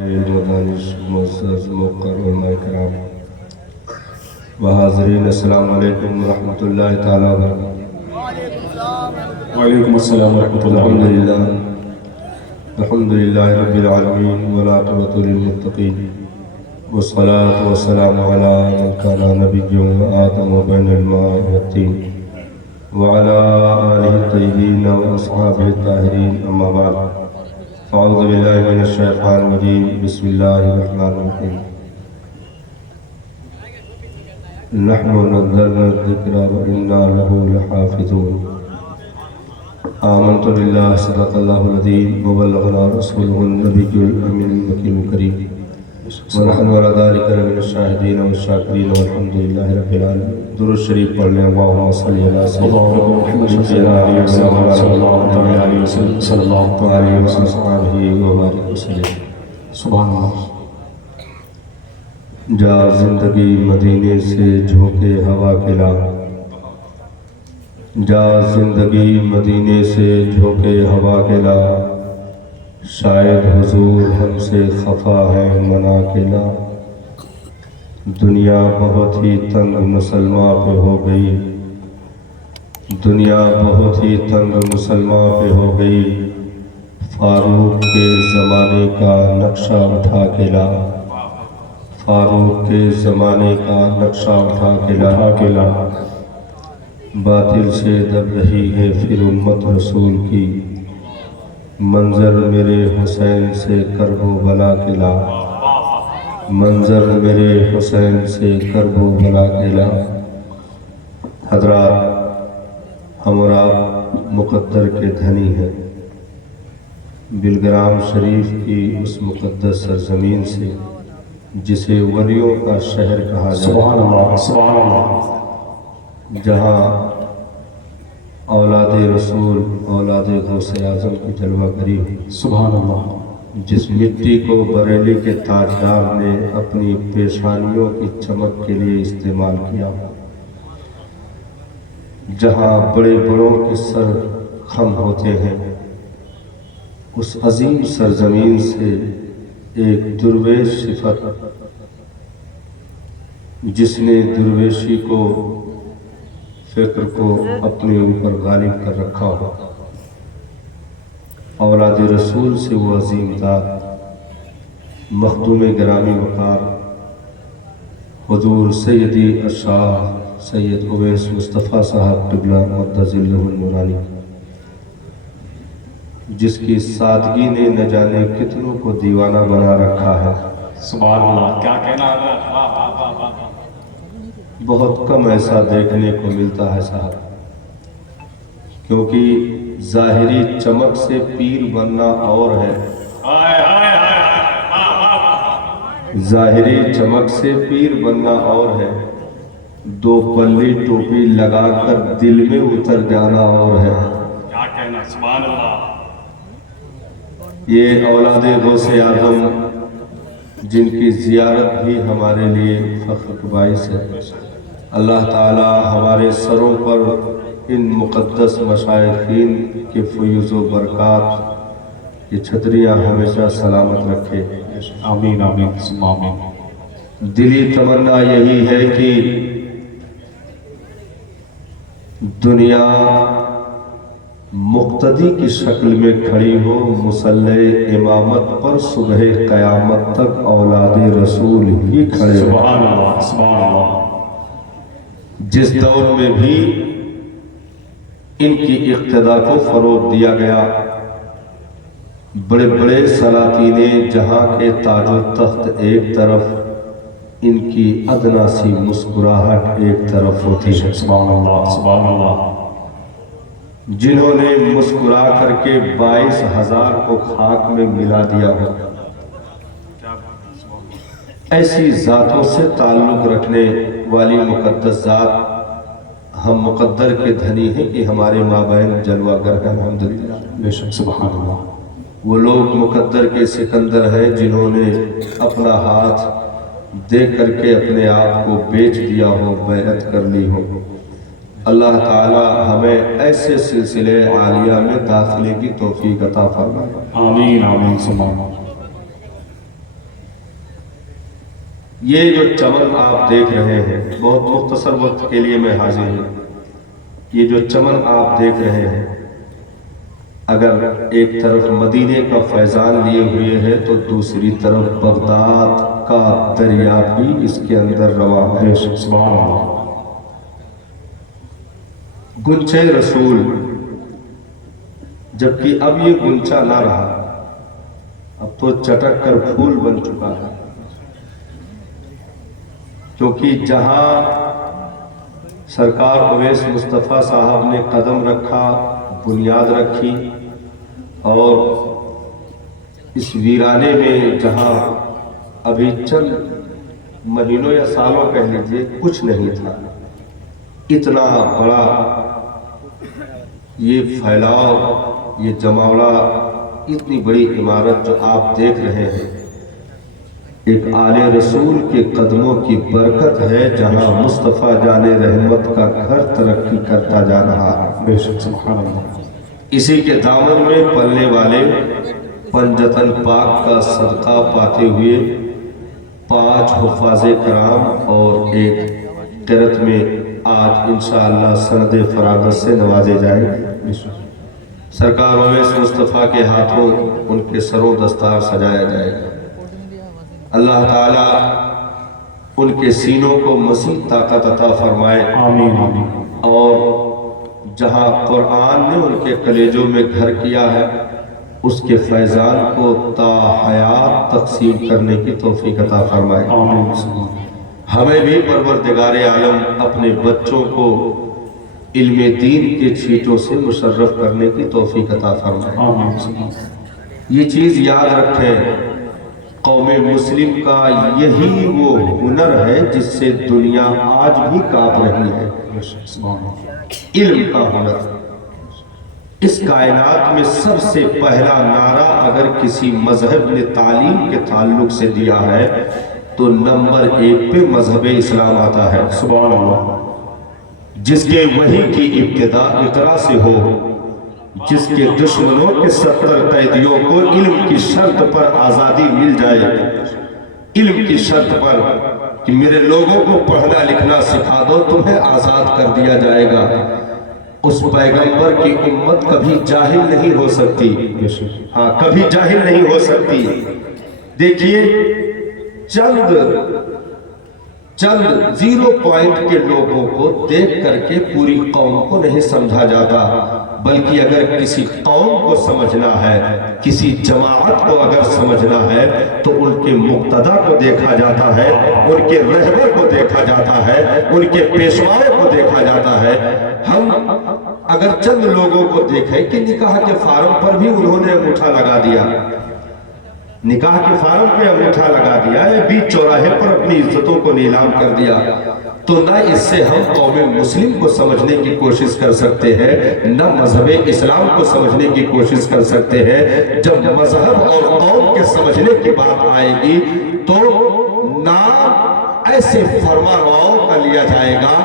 المدانش معزز موقر علماء کرام و حاضرین، السلام علیکم ورحمۃ اللہ تعالیٰ وبرکاتہ۔ وعلیکم السلام ورحمۃ اللہ الحمدللہ رب العالمین والعاقبۃ للمتقین والصلاة والسلام علی من کان نبیا وآدم بین الماء والطین وعلی آلہ الطیبین واصحابہ الطاہرین، اما بعد فاعوذ باللہ من الشیطان الرجیم، بسم اللہ الرحمن الرحیم۔ نحن نزلنا الذکر وإنا له لحافظون۔ آمنت باللہ صدق اللہ العظیم وبلغنا رسولہ النبی الامین المکین الکریم ونحن علی ذلک لمن الشاہدین والشاکرین والحمد للہ رب العالمین۔ درود شریف پڑھ لیں۔ اللہم صلی علی سیدنا محمد صلی اللہ علیہ وسلم۔ سبحان اللہ۔ جا زندگی مدینے سے جھونکے ہوا کلا، جا زندگی مدینے سے جھونکے ہوا کلا، شاید حضور ہم سے خفا ہے منا کلا۔ دنیا بہت ہی تنگ مسلمہ پہ ہو گئی، دنیا بہت ہی تنگ مسلمہ پہ ہو گئی، فاروق کے زمانے کا نقشہ اٹھا کے لا، فاروق کے زمانے کا نقشہ اٹھا کے لا۔ باطل سے دب رہی ہے پھر امت رسول کی، منظر میرے حسین سے کرب و بلا کے لا، منظر میرے حسین سے کرب و بلا کے لا۔ حضرات، ہم اور آپ مقدر کے دھنی ہیں۔ بلگرام شریف کی اس مقدس سرزمین سے جسے ولیوں کا شہر کہا جاتا ہے، سبحان اللہ، سبحان اللہ، جہاں اولاد رسول، اولاد غوث اعظم کی جلوہ گری ہوئی، سبحان اللہ، جس مٹی کو بریلی کے تاجدار نے اپنی پیشانیوں کی چمک کے لیے استعمال کیا، جہاں بڑے بڑوں کے سر خم ہوتے ہیں، اس عظیم سرزمین سے ایک درویش صفت، جس نے درویشی کو، فکر کو اپنے اوپر غالب کر رکھا ہو، اولاد رسول سے وہ عظیم ذات، مخدوم گرامی وقار حضور سیدی الشاہ سید اویس مصطفیٰ صاحب قبلہ مقدس ذلہ النورانی، جس کی سادگی نے نہ جانے کتنوں کو دیوانہ بنا رکھا ہے۔ سبحان اللہ، کیا کہنا ہے؟ بہت کم ایسا دیکھنے کو ملتا ہے صاحب، کیونکہ ظاہری چمک سے پیر بننا اور ہے، ظاہری چمک سے پیر بننا اور ہے، دو پلی ٹوپی لگا کر دل میں اتر جانا اور ہے۔ کیا کہنا؟ سبحان اللہ۔ یہ اولاد غوث اعظم جن کی زیارت بھی ہمارے لیے فخر کا باعث ہے، اللہ تعالی ہمارے سروں پر ان مقدس مشائخین کے فیض و برکات کی چھتریاں ہمیشہ سلامت رکھے۔ آمین آمین ثم آمین۔ دلی تمنا یہی ہے کہ دنیا مقتدی کی شکل میں کھڑی ہو، مصلی امامت پر صبح قیامت تک اولاد رسول ہی کھڑے ہو۔ سبحان اللہ، سبحان اللہ۔ جس دور میں بھی ان کی اقتداء کو فروغ دیا گیا، بڑے بڑے سلاطین جہاں کے تاج و تخت ایک طرف، ان کی ادنا سی مسکراہٹ ایک طرف ہوتی ہے۔ سبحان اللہ، سبحان اللہ۔ جنہوں نے مسکرا کر کے 22,000 کو خاک میں ملا دیا ہو، ایسی ذاتوں سے تعلق رکھنے والی مقدس ذات، ہم مقدر کے دھنی ہیں کہ ہمارے مابین جلوہ گر ہیں الحمدللہ۔ بے شک، سبحان اللہ۔ وہ لوگ مقدر کے سکندر ہیں جنہوں نے اپنا ہاتھ دے کر کے اپنے آپ کو بیچ دیا ہو، بیعت کر لی ہو۔ اللہ تعالی ہمیں ایسے سلسلے عالیہ میں داخلے کی توفیق عطا فرمائے۔ آمین آمین ثم آمین۔ یہ جو چمن آپ دیکھ رہے ہیں، بہت مختصر وقت کے لیے میں حاضر ہوں، یہ جو چمن آپ دیکھ رہے ہیں، اگر ایک طرف مدینے کا فیضان لیے ہوئے ہے تو دوسری طرف بغداد کا دریا بھی اس کے اندر رواں ہے۔ سبحان اللہ۔ گنچے رسول، جبکہ اب یہ گنچا نہ رہا، اب تو چٹک کر پھول بن چکا ہے، کیونکہ جہاں سرکار اویس مصطفیٰ صاحب نے قدم رکھا، بنیاد رکھی، اور اس ویرانے میں جہاں ابھی چند مہینوں یا سالوں کہہ لیجیے کچھ نہیں تھا، اتنا بڑا یہ پھیلاؤ، یہ جماوڑا، اتنی بڑی عمارت جو آپ دیکھ رہے ہیں، ایک آل رسول کے قدموں کی برکت ہے، جہاں مصطفیٰ جان رحمت کا گھر ترقی کرتا جا رہا ہے۔ بے شک سبحان اللہ۔ اسی کے دامن میں پلنے والے پنجتن پاک کا صدقہ پاتے ہوئے 5 حفاظ کرام اور ایک قرت میں آج انشاءاللہ سند فراغت سے نوازے جائیں گے۔ سرکار اویس مصطفیٰ کے ہاتھوں ان کے سروں دستار سجایا جائے گا۔ اللہ تعالیٰ ان کے سینوں کو مزید طاقت عطا فرمائے، آمین آمین۔ اور جہاں قرآن نے ان کے کلیجوں میں گھر کیا ہے، اس کے فیضان کو تا حیات تقسیم کرنے کی توفیق عطا فرمائے۔ آمین۔ ہمیں بھی پروردگار عالم اپنے بچوں کو علم دین کے چھیٹوں سے مشرف کرنے کی توفیق عطا فرمائے۔ آمین۔ یہ چیز یاد رکھیں، قوم مسلم کا یہی وہ ہنر ہے جس سے دنیا آج بھی کانپ رہی ہے، علم کا ہنر۔ اس کائنات میں سب سے پہلا نعرہ اگر کسی مذہب نے تعلیم کے تعلق سے دیا ہے تو نمبر 1 پہ مذہب اسلام آتا ہے، سبحان اللہ۔ جس کے وحی کی ابتدا اقرا سے ہو، جس کے دشمنوں کے 70 قیدیوں کو علم کی شرط پر آزادی مل جائے، علم کی شرط پر کہ میرے لوگوں کو پڑھنا لکھنا سکھا دو، تمہیں آزاد کر دیا جائے گا۔ اس پیغمبر کی امت کبھی جاہل نہیں ہو سکتی، ہاں کبھی جاہل نہیں ہو سکتی۔ دیکھیے، چند 0 پوائنٹ کے لوگوں کو دیکھ کر کے پوری قوم کو نہیں سمجھا جاتا، بلکہ اگر کسی قوم کو سمجھنا ہے، کسی جماعت کو اگر سمجھنا ہے تو ان کے مقتدی کو دیکھا جاتا ہے، ان کے رہبر کو دیکھا جاتا ہے، ان کے پیشواؤں کو دیکھا جاتا ہے۔ ہم اگر چند لوگوں کو دیکھیں کہ نکاح کے فارم پر بھی انہوں نے انگوٹھا لگا دیا، نکاح کے فارم پہ انگوٹھا لگا دیا، یا بیچ چوراہے پر اپنی عزتوں کو نیلام کر دیا، تو نہ اس سے ہم قوم مسلم کو سمجھنے کی کوشش کر سکتے ہیں، نہ مذہب اسلام کو سمجھنے کی کوشش کر سکتے ہیں۔ جب مذہب اور قوم کے سمجھنے کی بات آئے گی تو نام ایسے فرمانواؤں کا لیا جائے گا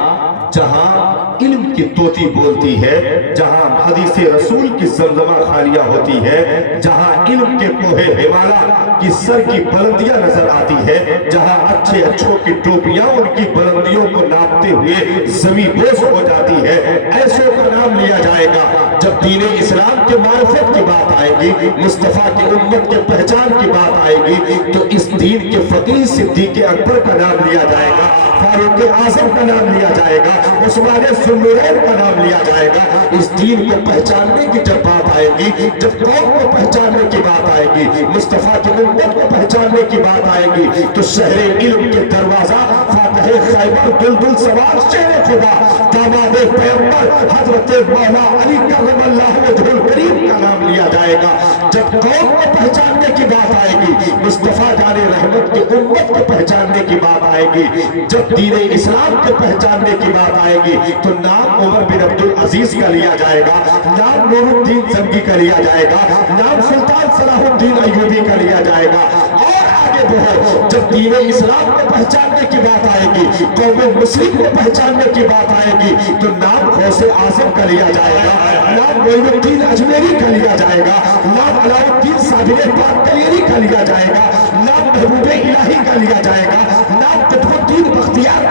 جہاں علم کی طوطی بولتی ہے، جہاں حدیث رسول کی زمزمہ خالیہ ہوتی ہے، جہاں علم کے کوہ ہمالا کی سر کی بلندیاں نظر آتی ہے، جہاں اچھے اچھوں کی ٹوپیاں ان کی بلندیوں کو ناپتے ہوئے زمین بوس ہو جاتی ہے، ایسے کا نام لیا جائے گا۔ جب دین اسلام کے معرفت کی بات آئے گی، مصطفیٰ کی امت کے پہچان کی بات آئے گی، تو اس دین کے فقیر صدیق اکبر کا نام لیا جائے گا، فاروق اعظم کا نام لیا جائے گا، عثمان ذوالنورین کا نام لیا جائے گا۔ اس دین کو پہچاننے کی جب بات آئے گی، جب قوم کو پہچاننے کی بات آئے گی، مصطفیٰ کی امت کو پہچاننے کی بات آئے گی، تو شہر علم کے دروازہ فاتح خیبر دلدل سوار شہر خدا داماد پیغمبر حضرت مولا علی کرم اللہ وجہ الکریم کا نام لیا جائے گا۔ جب قوم کو پہچاننے کی بات آئے گی، مصطفیٰ جان رحمت کی امت کو پہچاننے کی بات آئے گی، جب دین اسلام کو پہچاننے کی بات آئے گی، تو نام عمر بن عبدالعزیز کا لیا جائے گا، نام نور الدین زنگی کا لیا جائے گا، نام سلطان صلاح الدین ایوبی کا لیا جائے گا، اور آگے بڑھو، جب دین اسلام کو پہچاننے کی بات آئے گی، قوم مسلم کو پہچاننے کی بات آئے گی، تو نام غوث اعظم کا لیا جائے گا، نام معین الدین اجمیری کا لیا جائے گا، نام علاء الدین صابر پاک کلیری کا لیا جائے گا، نام محبوب الہی کا لیا جائے گا، نام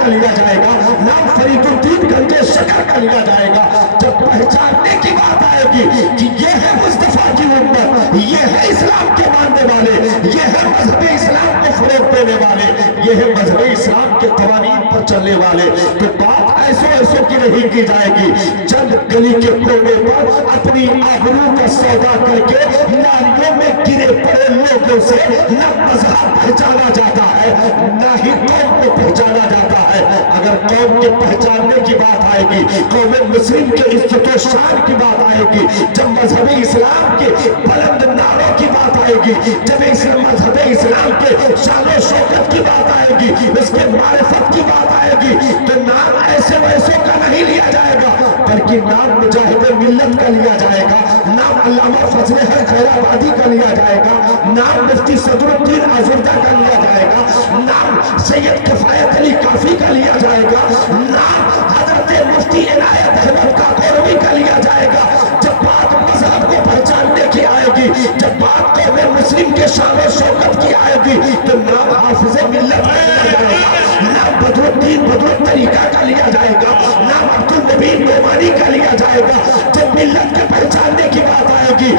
کا لیا جائے گا، نام فرید الدین گنج شکر کا لیا جائے گا۔ جب پہچاننے کی بات آئے گی کہ یہ ہے مصطفیٰ کی امت، یہ ہے اسلام کے ماننے والے، یہ ہے مذہب اسلام کو فروغ دینے والے، یہ ہے مذہب اسلام کے قوانین پر چلنے والے، تو بات ایسوں کی نہیں کی جائے گی۔ چند گلی کے کونے پر اپنی آبرو کا سودا کر کے نالیوں میں گرے پڑے لوگوں سے نہ مذہب پہچانا جاتا ہے، نہ ہی قوم کو پہچانا جاتا ہے۔ اگر قوم کے پہچاننے کی بات آئے گی، قوم مسلم کے عزت و شان کی بات آئے گی، جب مذہب اسلام کے بلند نعروں کی بات آئے گی، جب مذہب اسلام کے شان و شوکت کی بات آئے گی، اس کے معرفت کی بات آئے گی، تو نام ایسے ویسوں کا نہیں لیا جائے گا، بلکہ نام مجاہد ملت کا لیا جائے گا، نام علامہ فضل حق خیر آبادی کا لیا جائے گا، نام مفتی صدر الدین آزردہ کا لیا جائے گا، نام سید کفایت علی کافی کا لیا جائے گا، نام حضرت مفتی عنایت احمد کاکوروی کا لیا جائے گا۔ جب بات مذہب کو پہچاننے کی آئے گی، جب بات قوم مسلم کے شان و شوکت کی آئے گی، تو نام حافظ ملت کا لیا جائے گا، نام بدر الدین بدر الطریقہ کا لیا جائے گا، نام عبدالنبی نعمانی کا لیا جائے گا۔ جب ملت کے پہچاننے کی بات آئے گی،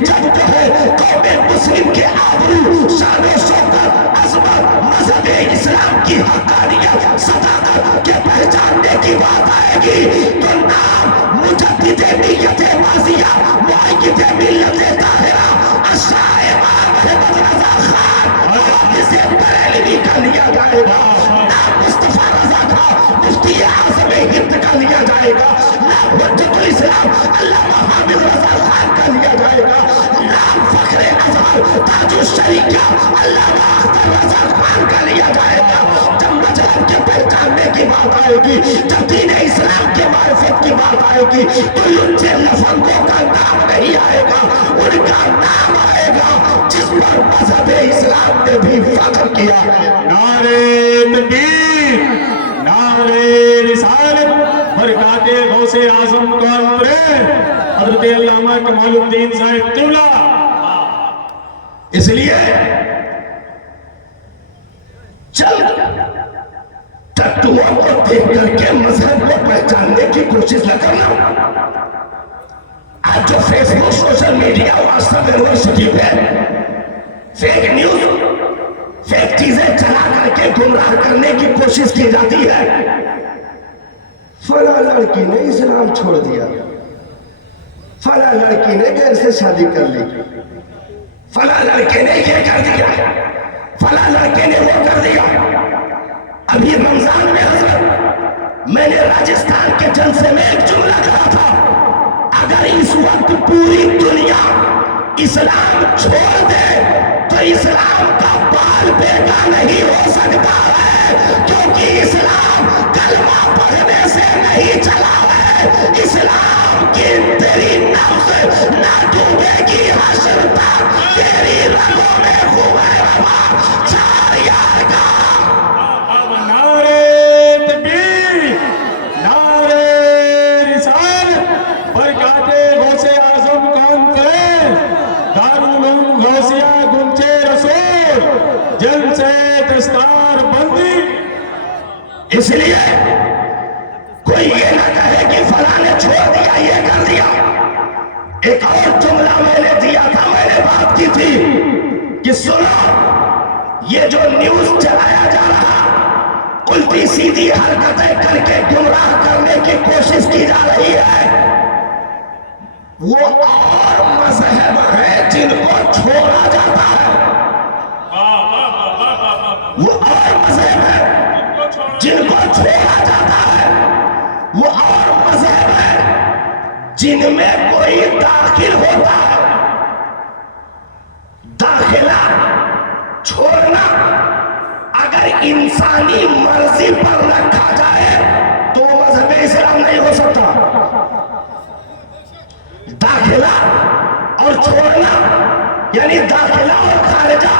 جب جو ہے قوم مسلم کے آبرو، شان و شوکت، عظمت، مذہب اسلام کی حقانیت، صداقت کے پہچاننے کی بات آئے گی، تو نام مجدد نیت ماضیہ، معید ملت طاہرہ، اشاع امام احمد رضا خان حافظ بریلوی کا لیا جائے گا، نام مصطفیٰ رضا خان مفتی اعظم ہند کا لیا جائے گا، نام حجت الاسلام علامہ حامد رضا خان کا لیا جائے گا، نام فخر ازہر تاج الشریعہ علامہ اختر رضا خان کا لیا جائے گا۔ جب مذہب کے پہچاننے کی بات آئے گی، جب دین اسلام کے معرفت کی بات آئے گی، تو لچے لفنگوں کا نام نہیں آئے گا، ان کا نام آئے گا جس پر مذہب اسلام نے بھی فخر کیا ہے۔ نعرہ تکبیر، نعرہ رسالت، برکات غوث اعظم کون پرے حضرت علامہ کمال الدین صاحب قبلہ۔ اس لیے چل ٹٹوؤں کو دیکھ کر کے مذہب کو پہچاننے کی کوشش نہ کرنا۔ آج جو فیس بک، سوشل میڈیا، واٹسپ یونیورسٹی پہ فیک نیوز، فیک چیزیں چلا کر کے گمراہ کرنے کی کوشش کی جاتی ہے۔ فلاں لڑکی نے اسلام چھوڑ دیا، فلاں لڑکی نے غیر سے شادی کر لی، فلاں لڑکے نے یہ کر دیا، فلاں لڑکے نے وہ کر دیا۔ ابھی رمضان میں حضرت میں نے راجستھان کے جلسے میں ایک جملہ کہا تھا، اگر اس وقت پوری دنیا اسلام چھوڑ دے تو اسلام کا بال بیٹا نہیں ہو سکتا ہے، کیونکہ اسلام کلمہ پڑھنے سے نہیں چلا ہے، اسلام کی تیری نفس نہ ڈوبے گی حشر تک، تیری رگوں میں خون روا چار یار کا۔ نعرہ تکبیر، نعرہ رسالت، برکات غوث اعظم کون کرے، دارالعلوم غوثیہ گنج رسول، جلد سے دستار بندی۔ اس لیے کوئی یہ نہ کہے کہ فلاں نے چھوڑ دیا، یہ کر دیا۔ ایک اور جملہ میں نے دیا تھا، میں نے بات کی تھی کہ سنو، یہ جو نیوز چلایا جا رہا، الٹی سیدھی حرکتیں کر کے گمراہ کرنے کی کوشش کی جا رہی ہے، وہ اور مذہب ہیں جن کو چھوڑا جاتا ہے، وہ اور مذہب ہیں جن کو چھوڑا جاتا ہے، وہ اور مذہب ہیں جن میں کوئی داخل ہوتا ہے۔ داخلہ چھوڑنا اگر انسانی مرضی پر رکھا جائے تو مذہب اسلام نہیں ہو سکتا۔ داخلہ اور چھوڑنا یعنی داخلہ اور خارجہ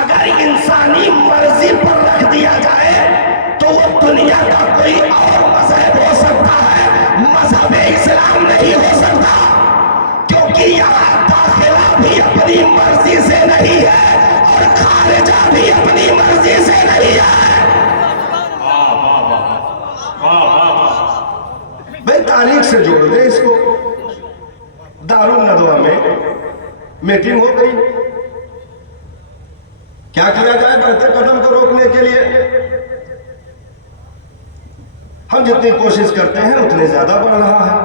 اگر انسانی مرضی پر رکھ دیا جائے تو وہ دنیا کا کوئی اور مذہب ہو سکتا ہے، مذہب اسلام نہیں ہو سکتا، کیونکہ یہاں داخلہ بھی اپنی مرضی سے نہیں ہے اور خارجہ بھی اپنی مرضی سے نہیں ہے۔ से जोड़ दे इसको। दारुल नदवा में मीटिंग हो गई, क्या किया जाए बढ़ते कदम को रोकने के लिए? हम जितनी कोशिश करते हैं उतने ज्यादा बढ़ रहा है।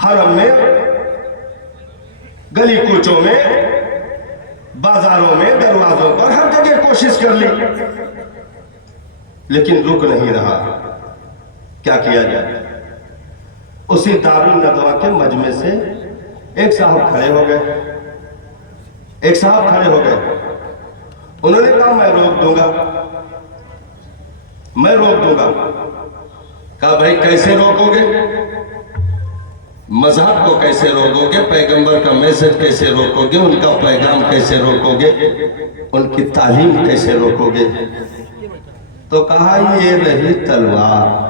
हरम में, गली कूचों में, बाजारों में, दरवाजों पर हर जगह कोशिश कर ली, लेकिन रुक नहीं रहा। क्या किया जाए? उसी दारुल नदवा के मजमे से एक साहब खड़े हो गए। एक साहब खड़े हो गए, उन्होंने कहा मैं रोक दूंगा, मैं रोक दूंगा। कहा भाई कैसे रोकोगे? मजहब को कैसे रोकोगे? पैगंबर का मैसेज कैसे रोकोगे? उनका पैगाम कैसे रोकोगे? उनकी तालीम कैसे रोकोगे? तो कहा ये रही तलवार,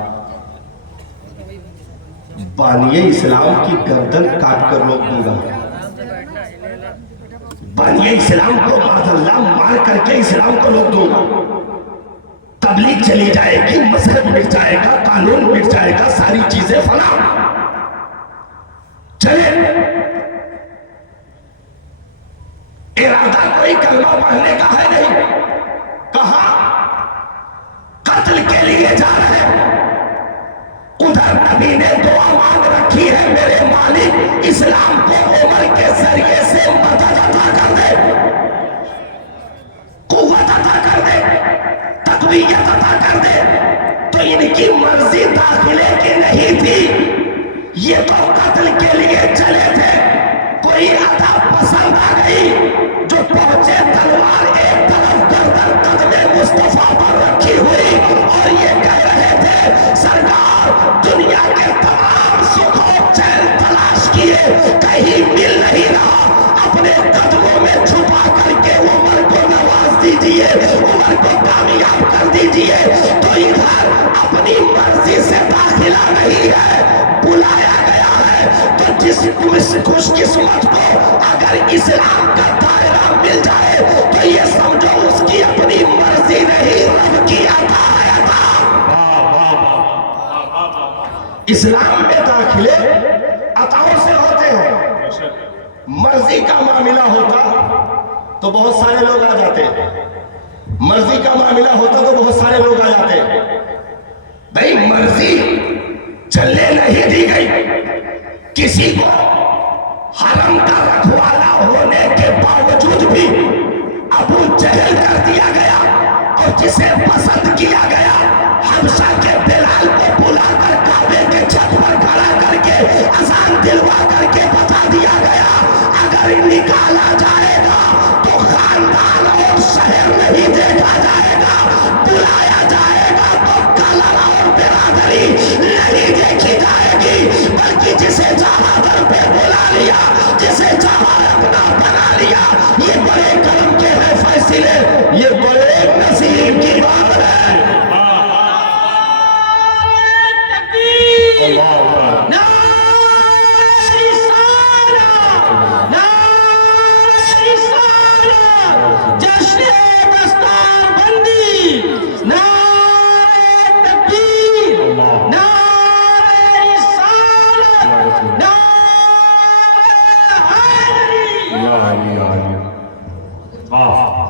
बानिए इस्लाम की गर्दन काट कर रोक दूंगा। बानिए इस्लाम को माज़अल्लाह मार करके इस्लाम को रोक दूंगा। तबलीग चली जाएगी, मजहब मिट जाएगा, कानून मिट जाएगा, सारी चीजें फना। चले इरादा कोई कलमा पढ़ने का है नहीं। कहा कत्ल के लिए जा रहे हैं, उधर नबी ने दुआ मांग रखी है, मेरे मालिक इस्लाम को उमर के जरिए से मदद अता कर दे, कुव्वत अता कर दे, तकवीयत अता कर दे। तो इनकी मर्जी दाखिले की नहीं थी, ये तो कत्ल के लिए चले थे। कोई अदा पसंद आ गई, जो पहुंचे तलवार एक तरफ गर्दन कदमे मुस्तफा पर रखी हुई, और ये कह रहे थे सरकार दुनिया के तमाम सुख और चैन तलाश किए, कहीं मिल नहीं रहा, अपने कदमों में छुपा करके उमर को नवाज दीजिए, उमर को कामयाब कर दीजिए। तो इधर अपनी मर्जी से दाखिला नहीं है, बुलाया गया है। तो जिस खुशकिस्मत को अगर इस्लाम का दायरा मिल जाए, तो ये समझो उसकी अपनी मर्जी नहीं, रब की अता है। इस्लाम में दाखिले अताओं से होते हैं। मर्जी का मामला होता तो बहुत सारे लोग आ जाते, मर्जी का मामला होता तो बहुत सारे लोग आ जाते। भाई मर्जी चलने नहीं दी गई, किसी को हरम का रखवाला होने के बावजूद भी अबू जहल कर दिया गया, और जिसे पसंद किया गया हबशा के बिलाल को बुलाकर काबे के छत पर खड़ा करके अजान दिलवा करके बता दिया गया, अगर निकाला जाएगा तो खानदान और शहर नहीं देखा जाएगा, बुलाया जाएगा तो कलर और बिरादरी नहीं देखी जाएगी, बल्कि जिसे चाहा दर पे बुला लिया, जिसे चाहा अपना बना लिया। ये बड़े करम के हैं फैसले, ये बड़े नसीब की बात है।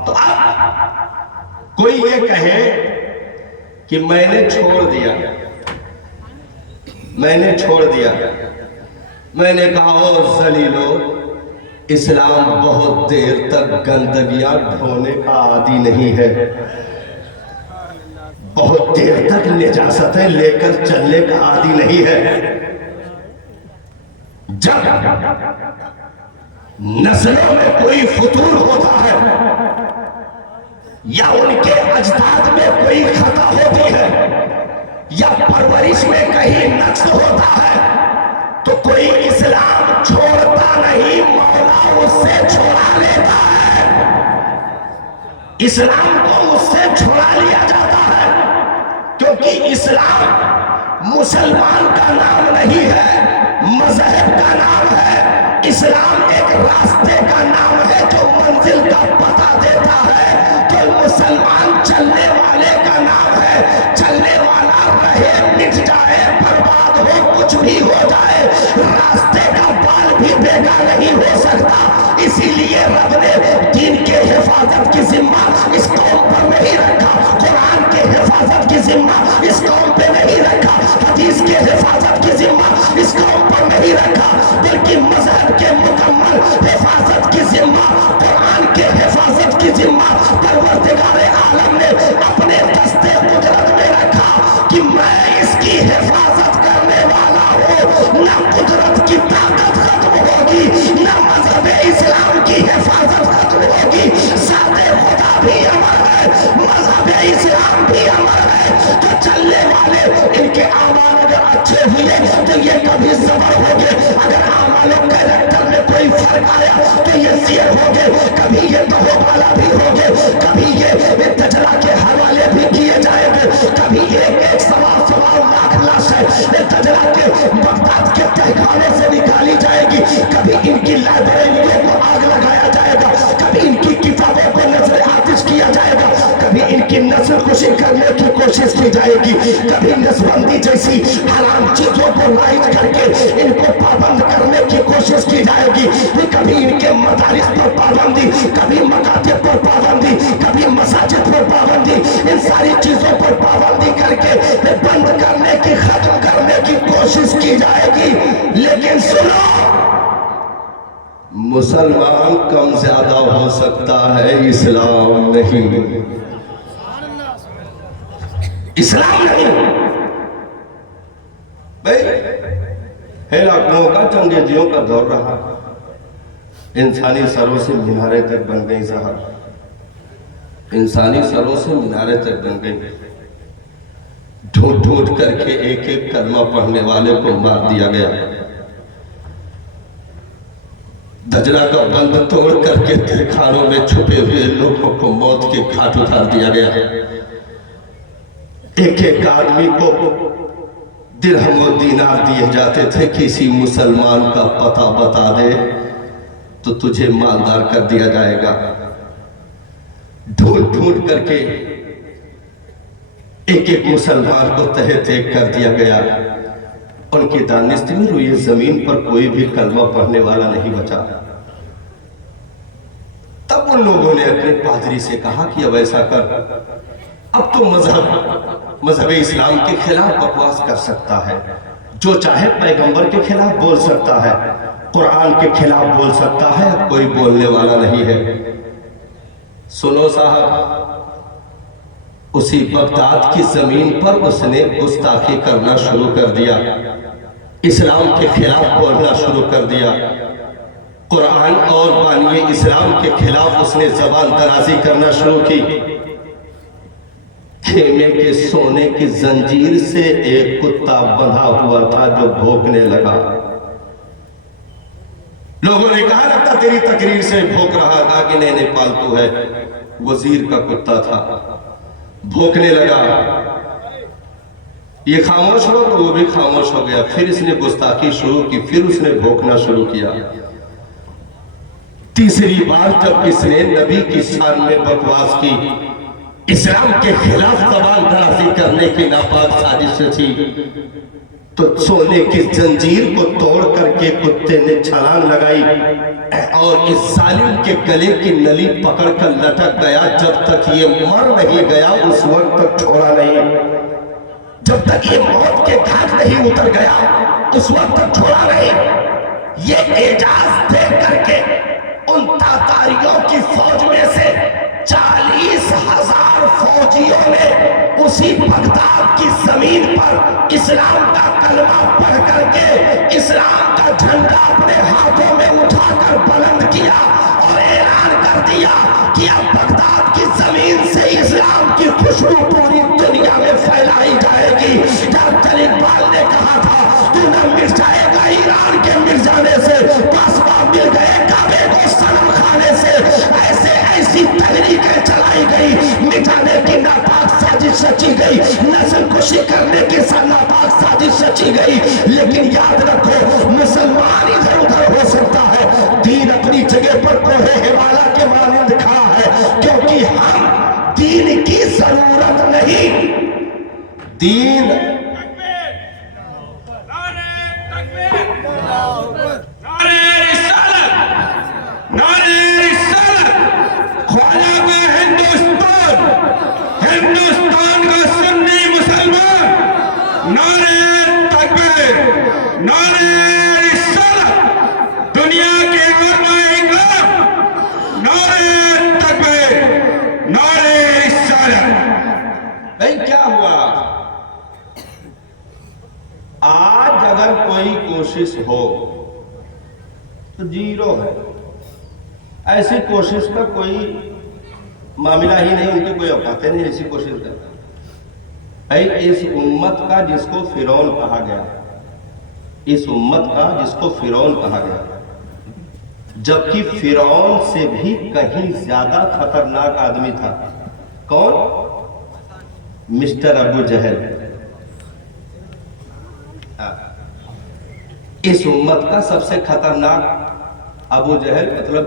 तो अब कोई ये कहे कि मैंने छोड़ दिया, मैंने छोड़ दिया, मैंने कहा ओ जलीलो, इस्लाम बहुत देर तक गंदगियां ढोने का आदी नहीं है, बहुत देर तक निजासतें लेकर चलने का आदी नहीं है। जब नस्लों में कोई फतूर होता है या उनके अजदाद में कोई खता होती है या परवरिश में कहीं नक्स होता है, तो कोई इस्लाम छोड़ता नहीं, मौला उससे छुड़ा लेता है, इस्लाम को उससे छुड़ा लिया जाता है। क्योंकि इस्लाम मुसलमान का नाम नहीं है, मजहब का नाम है। इस्लाम एक रास्ते का नाम है जो मंजिल का पता देता है। तो मुसलमान चलने वाले का नाम है, चलने वाला रहे मिट जाए گا نہیں ہو سکتا. اسی لیے رب نے دین کے حفاظت کی ذمہ اس قوم پر نہیں رکھا, قرآن کے حفاظت کی ذمہ اس قوم پہ نہیں رکھا, حدیث کے حفاظت کی ذمہ اس قوم پر نہیں رکھا, بلکہ مذہب کے مکمل حفاظت کی ذمہ, قرآن کے حفاظت کی ذمہ پروردگار عالم نے اپنے دستے قدرت میں رکھا کہ میں اس کی حفاظت کرنے والا ہوں. نہ قدرت کی طاقت ختم ہوگی, نہ مذہب اسلام کی حفاظت ختم ہوگی. ذات خدا بھی امر ہے, مذہب اسلام بھی امر ہے. تو چلنے والے ان کے اعمال اگر اچھے ہوئے تو یہ کبھی زبر ہو گے, اگر اعمال و کریکٹر میں کوئی فرق آیا تو یہ سیر ہو گے, کبھی یہ دہو والا بھی ہو گے, کبھی یہ دجلہ کے حوالے بھی کیے جائیں گے, کبھی ایک سوا لاکھ لاشیں دجلہ کے بغداد کے تہخانے سے نکالی جائے گی, کبھی ان کی لائبریریوں کو آگ لگایا جائے گا, کبھی ان کی کتابوں کو نظر آتش کیا جائے گا, کبھی ان کی نسل کشی کرنے کی کوشش کی جائے گی, کبھی نسبندی جیسی حرام چیزوں کو لائٹ کر کے ان کو پابند کرنے کی کوشش کی جائے گی, کبھی ان کے مدارس پر پابندی, کبھی مکاتب پر پابندی, کبھی مساجد پر پابندی, ان ساری چیزوں پر پابندی کر کے بند کرنے کی, ختم کرنے کی کوشش کی جائے گی. لیکن سنو, مسلمان کم زیادہ ہو سکتا ہے, اسلام نہیں, اسلام نہیں. ہلاکوں کا چنگیزیوں کا دور رہا, انسانی سروں سے میناریں تک بن گئی صاحب, انسانی سروں سے میناریں تک بن گئی. ڈھونڈ ڈھونڈ کر کے ایک ایک کلمہ پڑھنے والے کو مار دیا گیا, دجلہ کا بند توڑ کر کے تہخانوں میں چھپے ہوئے لوگوں کو موت کے گھاٹ اتار دیا گیا. ایک ایک آدمی کو درہم و دینار دیے جاتے تھے, کسی مسلمان کا پتہ بتا دے تو تجھے مالدار کر دیا جائے گا. ڈھونڈ ڈھونڈ کر کے ایک ایک مسلمان کو تحت ایک کر دیا گیا. ان کی دانست میں روئے زمین پر کوئی بھی کلمہ پڑھنے والا نہیں بچا. تب ان لوگوں نے اپنے پادری سے کہا کہ اب ایسا کر, اب تو مذہب اسلام کے خلاف بکواس کر سکتا ہے, جو چاہے پیغمبر کے خلاف بول سکتا ہے, قرآن کے خلاف بول سکتا ہے, اب کوئی بولنے والا نہیں ہے. سنو صاحب, اسی بغداد کی زمین پر اس نے گستاخی کرنا شروع کر دیا, اسلام کے خلاف بولنا شروع کر دیا, قرآن اور بانی اسلام کے خلاف اس نے زبان درازی کرنا شروع کی. خیمے کے سونے کی زنجیر سے ایک کتا بندھا ہوا تھا جو بھونکنے لگا. لوگوں نے کہا لگتا تیری تقریر سے بھونک رہا تھا, کہ نہیں پالتو ہے, وزیر کا کتا تھا, بھونکنے لگا. یہ خاموش ہو تو وہ بھی خاموش ہو گیا. پھر اس نے گستاخی شروع کی, پھر اس نے بھونکنا شروع کیا. تیسری بار جب اس نے نبی کی شان میں بکواس کی, اسلام کے خلاف زبان درازی کرنے کی ناپاک سازش تھی, تو سونے کی زنجیر کو توڑ کر کے کتے نے چھلانگ لگائی اور اس ظالم کے گلے کی نلی پکڑ کر لٹک گیا. جب تک یہ مر نہیں گیا اس وقت تک چھوڑا نہیں, جب تک یہ موت کے گھاٹ نہیں اتر گیا اس وقت تک چھوڑا نہیں. یہ اعجاز دے کر کے ان تاتاریوں کی فوج میں سے 40,000 فوجیوں نے اسی بغداد کی زمین پر اسلام کا کلمہ پڑھ کر کے اسلام کا جھنڈا اپنے ہاتھوں میں اٹھا کر بلند کیا اور اعلان کر دیا کہ اب بغداد کی زمین سے اسلام کی خوشبو پوری دنیا میں پھیلائی جائے گی. ڈاکٹر اقبال نے کہا تھا تو نہ مٹ جائے گا ایران کے مٹ جانے سے, پاسباں مل گئے کعبے کو صنم کھانے سے. ایسی تحریکیں چلائی گئی, مٹانے کی ناپاک سازش رچی گئی, نسل کشی کرنے کی ناپاک سازش رچی گئی. لیکن یاد رکھو, مسلمان ادھر ادھر ہو سکتا ہے, دین اپنی جگہ پر کوہ ہمالا کے مانند کھڑا ہے, کیونکہ ہم دین کی ضرورت نہیں. دین نعرہ تکبیر, نعرہ नारे रिसालत। भाई क्या हुआ? आज अगर कोई कोशिश हो तो जीरो है। ऐसी कोशिश का कोई मामला ही नहीं, उनके कोई औकात नहीं ऐसी कोशिश करना। भाई इस उम्मत का जिसको फिरौन कहा गया, इस उम्मत का जिसको फिरौन कहा गया, जबकि फिरौन से भी कहीं ज्यादा खतरनाक आदमी था। कौन? मिस्टर अबू जहल। इस उम्मत का सबसे खतरनाक अबू जहल, मतलब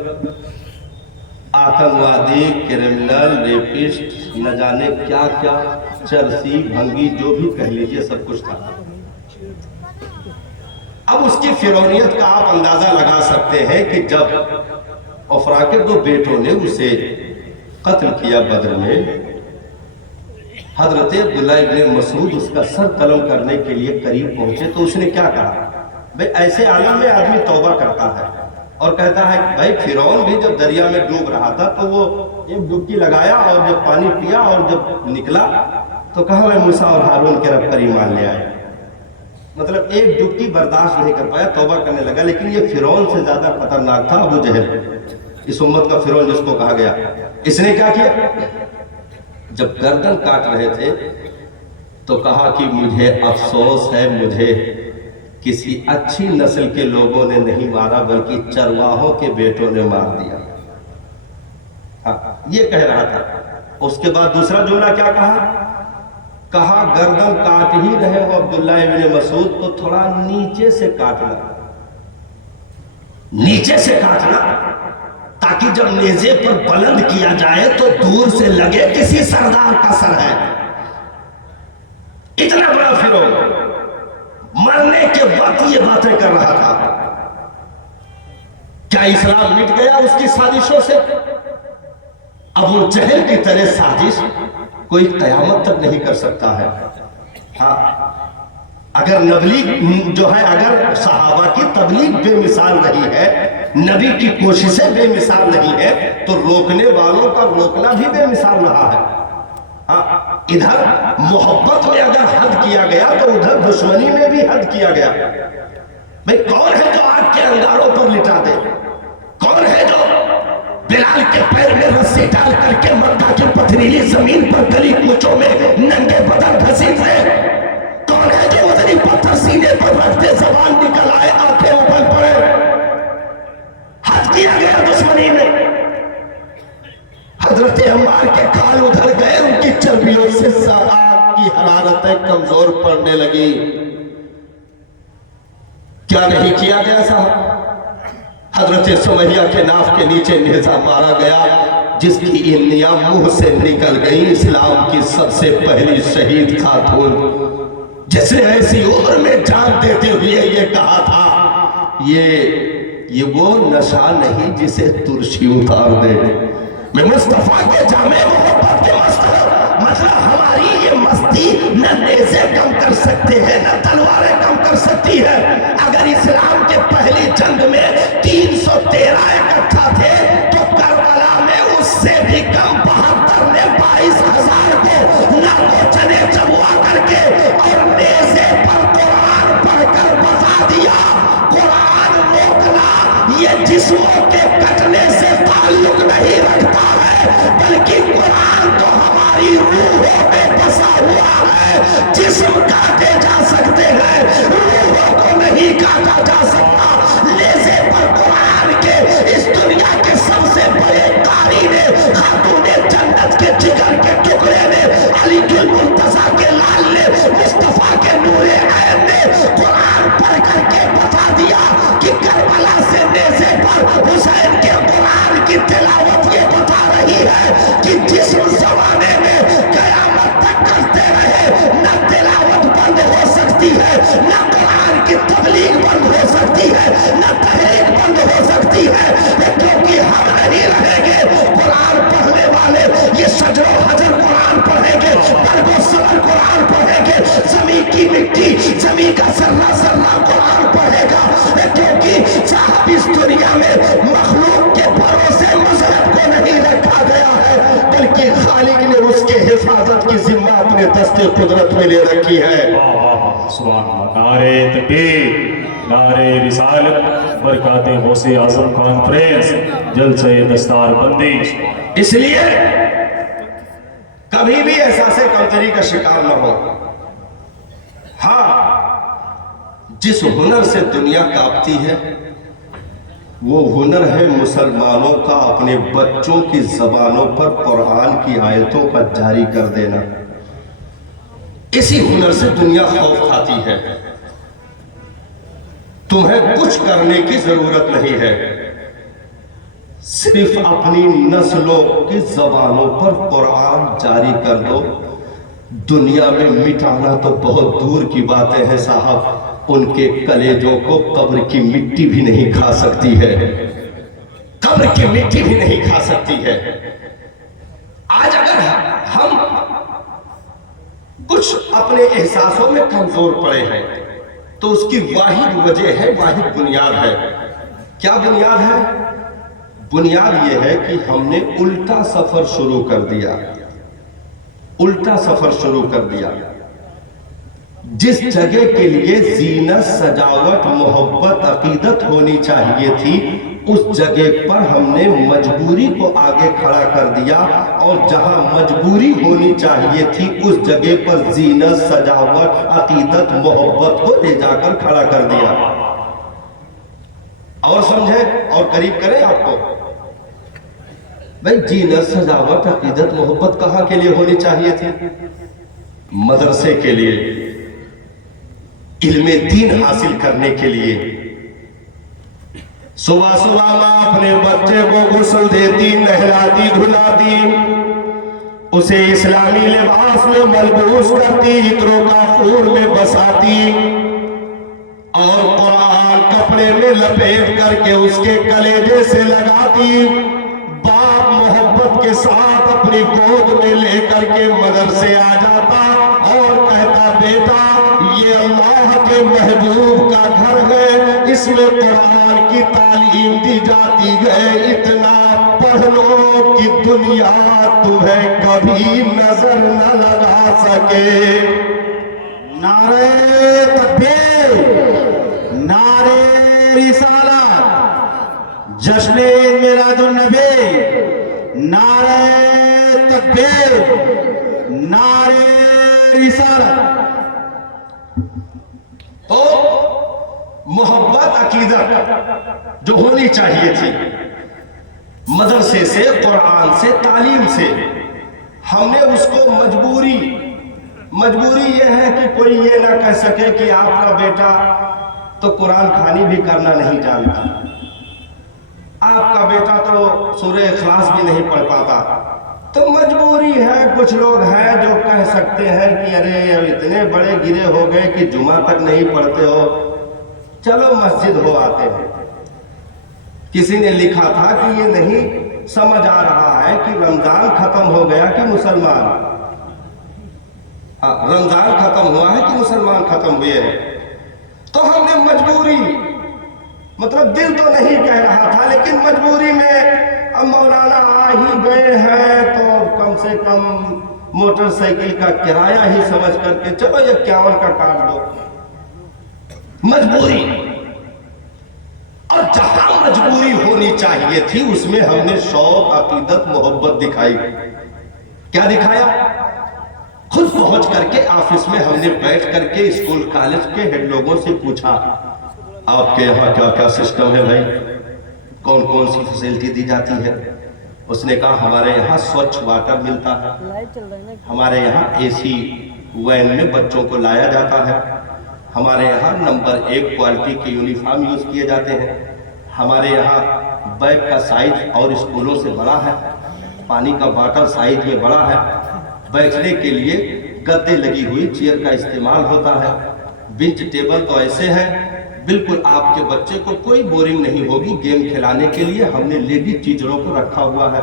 आतंकवादी, क्रिमिनल, रेपिस्ट, न जाने क्या क्या, चरसी, भंगी, जो भी कह लीजिए, सब कुछ था। अब उसकी फिरौनियत का आप अंदाजा लगा सकते हैं कि जब अफरा के दो बेटों ने उसे कत्ल किया बदर में, हजरत अब्दुल्लाह इब्न मसूद उसका सर कलम करने के लिए करीब पहुंचे तो उसने क्या कहा? भाई ऐसे आलम में आदमी तौबा करता है और कहता है भाई फिरौन भी जब दरिया में डूब रहा था तो वो एक डुबकी लगाया और जब पानी पिया और जब निकला तो कहा मैं मूसा और हारून के रब पर ईमान ले आया। मतलब एक डुबकी बर्दाश्त नहीं कर पाया, तौबा करने लगा। लेकिन ये फिरौन से ज्यादा खतरनाक था अबू जहल, इस उम्मत का फिरौन जिसको कहा गया। इसने क्या किया? जब गर्दन काट रहे थे तो कहा कि मुझे अफसोस है, मुझे किसी अच्छी नस्ल के लोगों ने नहीं मारा बल्कि चरवाहों के बेटों ने मार दिया। हाँ, ये कह रहा था। उसके बाद दूसरा जुमला क्या कहा? कहा गर्दन काट ही रहे हो अब्दुल्ला इब्न मसूद तो थोड़ा नीचे से काटना, नीचे से काटना, ताकि जब नेज़े पर बुलंद किया जाए तो दूर से लगे किसी सरदार का सर है। इतना बड़ा फिरौन मरने के वक्त ये बातें कर रहा था। क्या इस्लाम मिट गया उसकी साजिशों से? अबू जहल की तरह साजिश कोई कयामत तक नहीं कर सकता है। हाँ, अगर नबली जो है, अगर सहाबा की तबलीग बेमिसाल रही है, नबी की कोशिशें बेमिसाल नहीं है, तो रोकने वालों का रोकना भी बेमिसाल रहा है। हाँ, इधर मोहब्बत में अगर हद किया गया तो उधर दुश्मनी में भी हद किया गया। भाई कौन है जो आग के अंगारों पर लिटा दे? कौन है जो बिलाल के पैर में रस्सी डाल करके मक्का की पथरीली जमीन पर गली कूचों में नंगे बदन घसीट दे? कौन है जो वजनी पत्थर सीने पर रखते जबान निकल आए, आंखें उबल पड़े? हद किया गया दुश्मनी में। हजरत अम्मार के खाल उधर गए, उनकी चर्बियों से आग की हरारतें कमजोर पड़ने लगी। क्या नहीं किया गया साहब? हजरत सुमैया के नाफ के नीचे नेजा मारा गया, जिसकी इंदियां मुंह से निकल गई। इस्लाम की सबसे पहली शहीद खातून, जिसे ऐसी उम्र में जान देते हुए ये कहा था, ये वो नशा नहीं जिसे तुर्शी उतार दे। मैं मुस्तफा के जामे मोहब्बत के मस्त हूं। मतलब हमारी ये मस्ती न नेज़े कम कर सकते हैं, न तलवारें कम कर सकती है। अगर इस्लाम के पहली जंग में 313 इकट्ठा थे तो करबला में उससे भी कम 72 ने 22,000 को नागोचने चबुआ करके और नेज़े पर कुरान पढ़कर बता दिया। कुरान रोकना ये जिस्मों के कटने से ताल्लुक नहीं रखता है, बल्कि कुरान तो हमारी रूहों में बसा हुआ है। जिस्म काटे जा सकते हैं, रूहों को नहीं काटा जा सकता। नेज़े पर कुरान के इस दुनिया के सबसे बड़े कारी ने, खातूने जन्नत के जिगर के टुकड़े ने, अली गुल मुर्तजा के लाल ने, मुस्तफा के नूरे ऐन ने कुरान पढ़ करके बता दिया कि करबला से नेज़े पर हुसैन के कुरान की तिलावत ये बता रही है कि जिस जमाने में कयामत तक करते रहे, न तिलावत बंद हो सकती है, न कुरान की तबलीग बंद हो सकती है, न तहरीक बंद हो सकती है, क्योंकि हम नहीं रहेंगे। कुरान पढ़ने वाले ये सजरो हजर कुरान पढ़ेंगे, बरगो सबर कुरान पढ़ेंगे, जमीन की मिट्टी, जमीन का सर्रा सर्रा कुरान पढ़ेगा। क्योंकि साहब इस दुनिया में मखलूक के भरोसे मजहब को नहीं रखा गया है, बल्कि दस्ते कुदरत में ले रखी है। सुभान अल्लाह। नारे तकबीर, नारे रिसालत, बरकाते गौसे आजम कॉन्फ्रेंस, जलसे दस्तार बंदी। इसलिए कभी भी एहसास कमतरी का शिकार न हो। हाँ, जिस हुनर से दुनिया कांपती है वो हुनर है मुसलमानों का अपने बच्चों की जबानों पर कुरान की आयतों का जारी कर देना। इसी हुनर से दुनिया खौफ खाती है। तुम्हें कुछ करने की जरूरत नहीं है, सिर्फ अपनी नस्लों की जबानों पर कुरान जारी कर दो। दुनिया में मिटाना तो बहुत दूर की बातें हैं साहब, उनके कलेजों को कब्र की मिट्टी भी नहीं खा सकती है, कब्र की मिट्टी भी नहीं खा सकती है। आज अगर हम कुछ अपने एहसासों में कमजोर पड़े हैं तो उसकी वाहिद वजह है, वाहिद बुनियाद है। क्या बुनियाद है? बुनियाद यह है कि हमने उल्टा सफर शुरू कर दिया, उल्टा सफर शुरू कर दिया। जिस जगह के लिए जीनत, सजावट, मोहब्बत, अकीदत होनी चाहिए थी, उस जगह पर हमने मजबूरी को आगे खड़ा कर दिया, और जहां मजबूरी होनी चाहिए थी उस जगह पर जीनत, सजावट, अकीदत, मोहब्बत को ले जाकर खड़ा कर दिया। और समझे और करीब करें आपको, भाई जीनत, सजावट, अकीदत, मोहब्बत कहां के लिए होनी चाहिए थी? मदरसे के लिए, इल्मे दीन हासिल करने के लिए। सुबह सुबह माँ अपने बच्चे को गुस्ल देती, नहलाती, धुलाती, उसे इस्लामी लिबास में मलबूस करती, इत्रों का फूल में बसाती और कुरान कपड़े में लपेट करके उसके कलेजे से लगाती। बाप मोहब्बत के साथ अपनी गोद में लेकर के मदरसे आ जाता और कहता, बेटा ये अल्लाह के महबूब का घर है, इसमें कुरान की तालीम दी जाती है, इतना पढ़ लो कि दुनिया तुम्हें कभी नजर न लगा सके। नारे तकबीर, नारे रिसालत, जश्न मिलादुन नबी, नारे तकबीर, नारे रिसालत। तो मोहब्बत, अकीदत जो होनी चाहिए थी मदरसे से, कुरान से, तालीम से, हमने उसको मजबूरी यह है कि कोई ये ना कह सके कि आपका बेटा तो कुरान खानी भी करना नहीं जानता, आपका बेटा तो सूरह इखलास भी नहीं पढ़ पाता। तो मजबूरी है, कुछ लोग हैं जो कह सकते हैं कि अरे इतने बड़े गिरे हो गए कि जुमा तक नहीं पढ़ते हो, चलो मस्जिद हो आते हैं। किसी ने लिखा था कि ये नहीं समझ आ रहा है कि रमजान खत्म हो गया कि मुसलमान, रमजान खत्म हुआ है कि मुसलमान खत्म हुए हैं। तो हमने मजबूरी, मतलब दिल तो नहीं कह रहा था, लेकिन मजबूरी में अब मौलाना आ ही गए हैं तो कम से कम मोटरसाइकिल का किराया ही समझ करके चलो 51 का काट दो। मजबूरी, और जहां मजबूरी होनी चाहिए थी उसमें हमने शौक, अकीदत, मोहब्बत दिखाई। क्या दिखाया? खुद पहुंच करके ऑफिस में हमने बैठ करके स्कूल कॉलेज के हेड लोगों से पूछा, आपके यहाँ क्या क्या सिस्टम है भाई, कौन कौन सी फैसिलिटी दी जाती है? उसने कहा हमारे यहाँ स्वच्छ वाटर मिलता है, हमारे यहाँ एसी वैन में बच्चों को लाया जाता है, हमारे यहाँ नंबर 1 क्वालिटी के यूनिफॉर्म यूज किए जाते हैं, हमारे यहाँ बैग का साइज और स्कूलों से बड़ा है, पानी का बॉटल साइज में बड़ा है, बैठने के लिए गद्दे लगी हुई चेयर का इस्तेमाल होता है, बेंच टेबल तो ऐसे हैं बिल्कुल आपके बच्चे को कोई बोरिंग नहीं होगी। गेम खिलाने के लिए हमने लेडीज टीचरों को रखा हुआ है।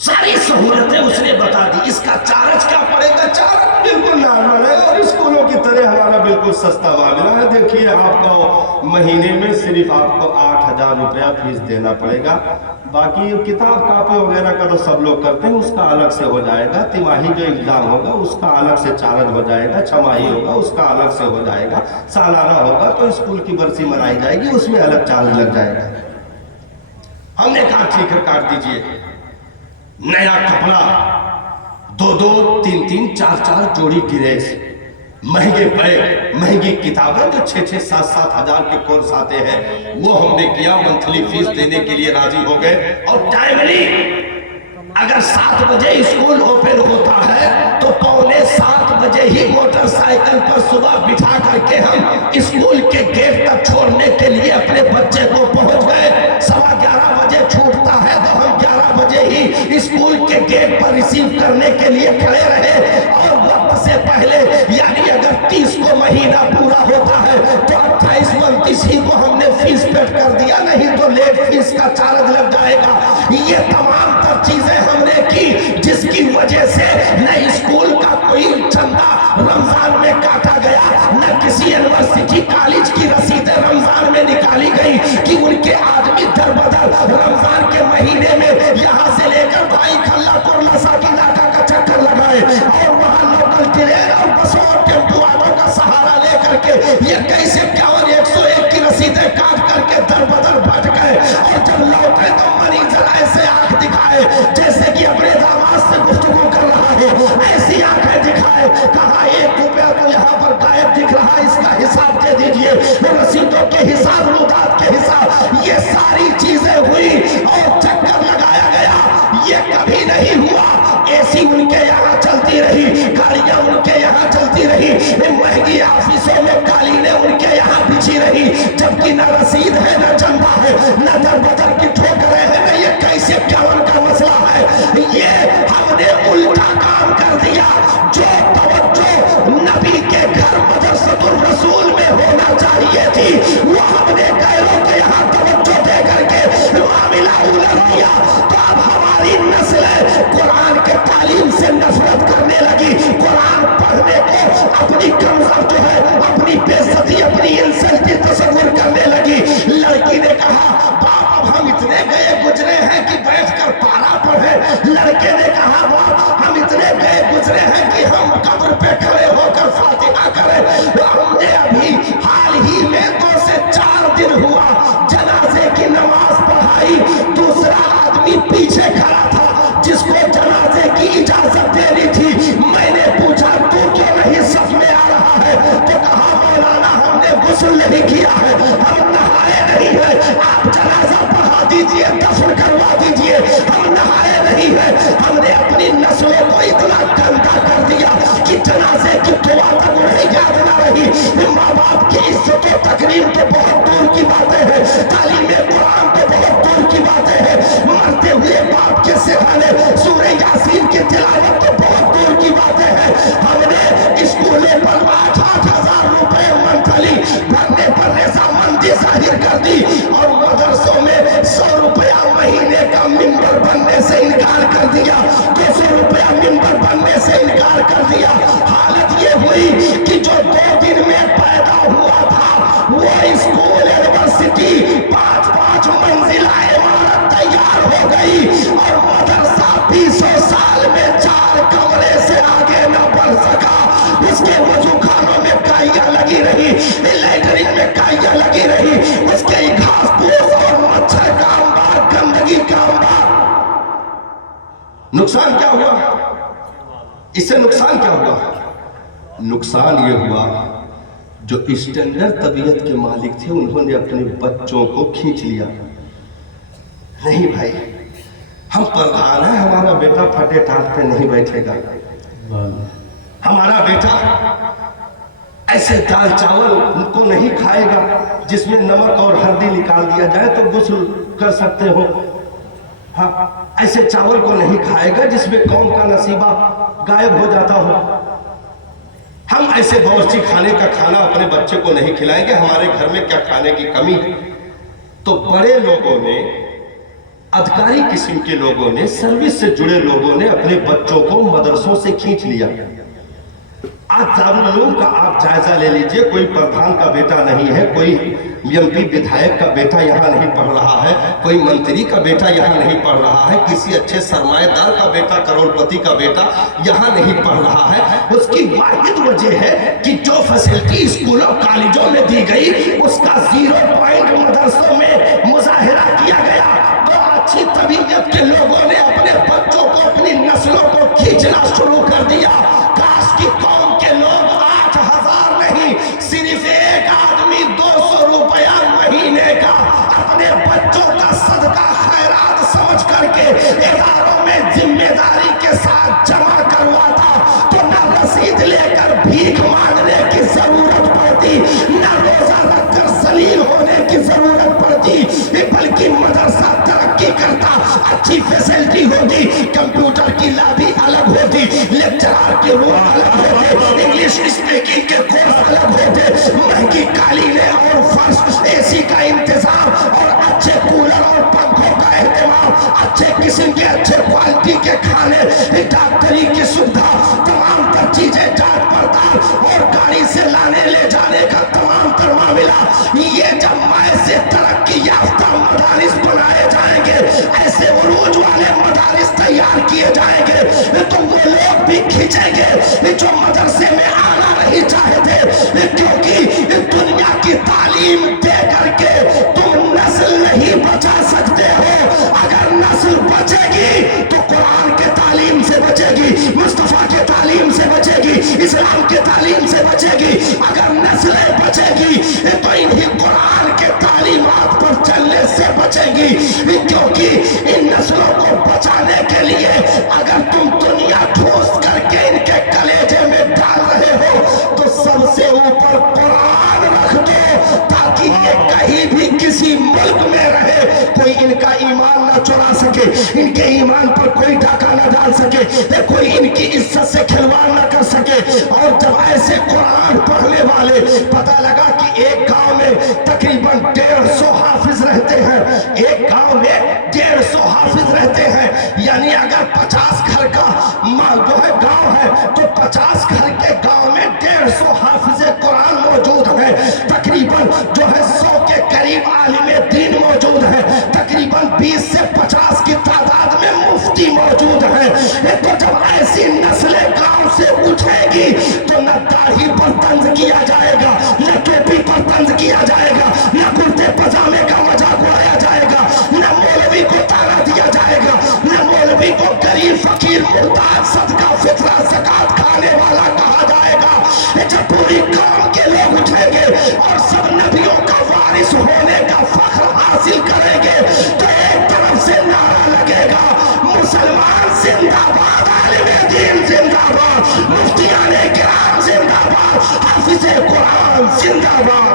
सारी सहूलतें उसने बता दी। इसका चार्ज क्या पड़ेगा? चार्ज बिल्कुल नॉर्मल है और स्कूलों की सर हमारा बिल्कुल सस्ता मामला है। देखिए आपको महीने में सिर्फ आपको 8,000 रुपया फीस देना पड़ेगा। बाकी किताब कापी वगैरह का तो सब लोग करते हैं, उसका अलग से हो जाएगा। तिमाही जो एग्जाम होगा उसका अलग से चार्ज हो जाएगा, छमाही होगा उसका अलग से हो जाएगा, सालाना होगा तो स्कूल की बरसी मनाई जाएगी उसमें अलग चार्ज लग जाएगा। हमने कहा ठीक है काट दीजिए। नया कपड़ा 2-2, 3-3, 4-4 जोड़ी ड्रेस, महंगे बैग, महंगी किताबें जो 6-6, 7-7 हजार के कोर्स आते हैं, वो हमने किया। मंथली फीस देने के लिए राजी हो गए। और टाइमली अगर 7 बजे स्कूल ओपन होता है तो 6:45 बजे ही मोटरसाइकिल पर सुबह बिठा करके हम स्कूल के गेट तक छोड़ने के लिए अपने बच्चे को पहुंच गए। 11:15 बजे छूटता है तो हम 11 बजे ही स्कूल के गेट पर रिसीव करने के लिए खड़े रहे। और वक्त से पहले यानी अगर 30 को महीना पूरा होता है तो 28-29 ही को हमने फीस पेड कर दिया, नहीं तो लेट फीस का चार्ज लग जाएगा। ये तमाम तर चीजें हमने की जिसकी वजह से न स्कूल का कोई चंदा रमजान में काटा गया, न किसी यूनिवर्सिटी कॉलेज की रसीदें रमजान में निकाली गई कि उनके आदमी दर बदर रमजान के महीने में यहाँ से लेकर भाई खल्ला कोरला साकी नाका का चक्कर लगाए और वहाँ लोकल ट्रेन और बसों और टेम्पो वालों का सहारा लेकर के ये कैसे 51-101 की रसीदें काट करके दर बदर भट गए। और जब लौटे तो मरीज ऐसे आंख दिखाए जैसे कि अपने दामाद से गुफ्तगू कर रहा हो, ऐसी आंखें दिखाए। कहा 1 रुपया तो यहाँ पर गायब दिख रहा है, इसका हिसाब दे दीजिए। रसीदों के हिसाब, रुदात के हिसाब, ये सारी चीजें हुई और चक्कर लगाया गया। ये कभी नहीं हुआ। एसी उनके यहाँ चलती रही, गाड़ियां उनके यहाँ चलती रही, महंगी ऑफिसों में कालीनें उनके यहाँ बिछी रही, जबकि न रसीद है, न चंदा है, न दर बदर की ठोकरें हैं, न ये कैसे क्यावन का मसला है। ये हमने उल्टा काम कर दिया। जो तवज्जो नबी के घर मदरसतुल रसूल में होना चाहिए थी वो हमने गैरों के यहाँ तवज्जो दे करके मामला उलट दिया। तो अब हमारी नस्ल कुरान के तालीम से नफरत करने लगी। कुरान पढ़ने को अपनी कमजोर जो है, अपनी बेइज्जती, अपनी इंसल्ट की तस्वीर करने लगी। लड़की ने कहा बाप अब हम इतने गए गुजरे हैं कि बैठकर पारा पढ़े। लड़के ने कहा बाप हम इतने गए गुजरे हैं कि हम कब्र पे खड़े होकर फातिहा करें। हमने अभी हाल ही में 2 से 4 दिन हुआ जनाजे की नमाज पढ़ाई। दूसरा आदमी पीछे खड़ा था जिसको जनाजे की इजाजत देनी थी। मैंने पूछा तू क्यों नहीं सफ में आ रहा है? तो कहा मौलाना हमने गुस्ल नहीं किया है, हम नहाए नहीं है, आप जनाजा पढ़ा दीजिए, दफन करवा दीजिए, हम नहाए नहीं है। हमने अपनी नस्लों को इतना गंदा कर दिया कि जनाजे की दुआ तक उन्हें याद ना रही। माँ बाप की इज्जत और तकरीम तो बहुत दूर की बातें हैं, तालीम कुरान तो बहुत दूर की बातें हैं, मरते हुए बाप के सिरहाने सूरह यासीन की तिलावत तो बहुत दूर की बातें हैं। हमने स्कूलों पर 8-8 हजार रुपए मंथली भरने पर रजामंदी जाहिर कर दी और मदरसों में 100 रुपया महीने का मिंबर बनने से इनकार कर दिया, 200 रुपया मिंबर बनने से इनकार कर दिया। हालत ये हुई कि जो 2 दिन में पैदा हुआ था वो स्कूल यूनिवर्सिटी 5-5 मंजिला इमारत तैयार हो गई और मदरसा 20 साल में 4 कमरे से आगे न बढ़ सका। उसके वजू खानों में काइयां लगी रही, लैटरिन में काइयां लगी रही, उसके घास फूस और मच्छर का अंबार, गंदगी का अंबार। नुकसान क्या हुआ? इससे नुकसान क्या हुआ? नुकसान ये हुआ जो स्टैंडर्ड तबीयत के मालिक थे उन्होंने अपने बच्चों को खींच लिया। नहीं भाई हम प्रधान हैं, हमारा बेटा फटे टाट पे नहीं बैठेगा, हमारा बेटा ऐसे दाल चावल उनको नहीं खाएगा जिसमें नमक और हल्दी निकाल दिया जाए तो गुस्ल कर सकते हो। हाँ, ऐसे चावल को नहीं खाएगा जिसमें कौम का नसीबा गायब हो जाता हो। हम ऐसे बावर्ची खाने का खाना अपने बच्चे को नहीं खिलाएंगे, हमारे घर में क्या खाने की कमी है। तो बड़े लोगों ने, अधिकारी किस्म के लोगों ने, सर्विस से जुड़े लोगों ने अपने बच्चों को मदरसों से खींच लिया आज दारुल उलूम का आप जायजा ले लीजिए, कोई प्रधान का बेटा नहीं है, कोई एमपी विधायक का बेटा यहाँ नहीं पढ़ रहा है, कोई मंत्री का बेटा यहाँ नहीं पढ़ रहा है, किसी अच्छे सरमाएदार का बेटा, करोड़पति का बेटा यहाँ नहीं पढ़ रहा है। उसकी वाहिद वजह है कि जो फैसिलिटी स्कूलों कॉलेजों में दी गई उसका 0 पॉइंट मदरसों में मुजाहिरा किया गया। तो अच्छी तबीयत के लोगों ने अपने बच्चों को, अपनी नस्लों को खींचना शुरू कर दिया। काश की कौम के लोग 8,000 नहीं, सिर्फ एक आदमी 200 रुपया महीने का अपने बच्चों का सदका खैरात समझ करके इदारों में जिम्मेदारी के साथ जमा करवाता तो न रसीद लेकर भीख मांगने की जरूरत पड़ती, न रोजा रखकर जलील होने की जरूरत पड़ती, बल्कि मदरसा तरक्की करता, अच्छी फैसिलिटी होती, कंप्यूटर की लैब अलग होती, लेक्चरर के रूम अलग होते, इंग्लिश स्पीकिंग के कोर्स अलग होते, महंगी कालीनें और फर्श, एसी का इंतजाम और अच्छे कूलर और पंखों का एहतमाम, अच्छे किस्म के अच्छे क्वालिटी के खाने, डॉक्टरी की सुविधा, तमाम तर चीजें जांच पड़ताल और गाड़ी से लाने ले जाने का तमाम तर मामला। ये जब माए से तरक्की याफ्ता मदारिस बनाए जाएंगे, ऐसे उरूज वाले मदारिस तैयार किए जाएंगे, तो वो लोग भी खींचेंगे जो मदरसे में आना नहीं चाहते, क्योंकि दुनिया की तालीम दे करके तुम नस्ल नहीं बचा सकते हो। अगर नस्ल बचेगी तो कुरान के तालीम से बचेगी, मुस्तफा के तालीम से बचेगी, इस्लाम के तालीम से बचेगी। अगर नस्लें बचेगी तो इन्हीं कुरान के तालीमात पर चलने से बचेगी, क्योंकि इन नस्लों को बचाने के लिए अगर तुम दुनिया ठोस करके इनके कलेजे में डाल रहे हो तो सबसे ऊपर कुरान रख दो, ताकि ये कहीं भी किसी मुल्क में रहे कोई इनका ईमान ना चुरा सके, इनके ईमान पर कोई डाका ना डाल सके, कोई इनकी इज्जत से खिलवाड़ ना कर सके। और जब ऐसे कुरान पढ़ने वाले, पता लगा कि एक गांव में तकरीबन 150 हाफिज रहते हैं, एक गांव में 150 हाफिज रहते हैं, यानी अगर 50 घर का जो है गांव है तो 50 घर के गांव में 150 हाफिज कुरान मौजूद है, तकरीबन जो है 100 के करीब आलिम दीन मौजूद है, तकरीबन 20 से 50 की तादाद में मुफ्ती मौजूद है। तो जब ऐसी नस्लें गांव से उठेगी तो न दाढ़ी पर तंज किया जाएगा, न टोपी पर तंज किया जाएगा, न कुर्ते पजामे का मजाक उड़ाया जाएगा, न मौलवी को ताना दिया जाएगा, न मौलवी को गरीब फकीर मुहताज सदका फितरा ज़कात खाने वाला कहा जाएगा। जब पूरी कौम के लोग उठेंगे और सब नबियों का वारिस होने का फख्र हासिल करेंगे तो एक तरफ से नारा लगेगा मुसलमान जिंदाबाद, आलिम दीन जिंदाबाद, मुफ्तियाने किराम जिंदाबाद, हाफिज़े कुरान जिंदाबाद।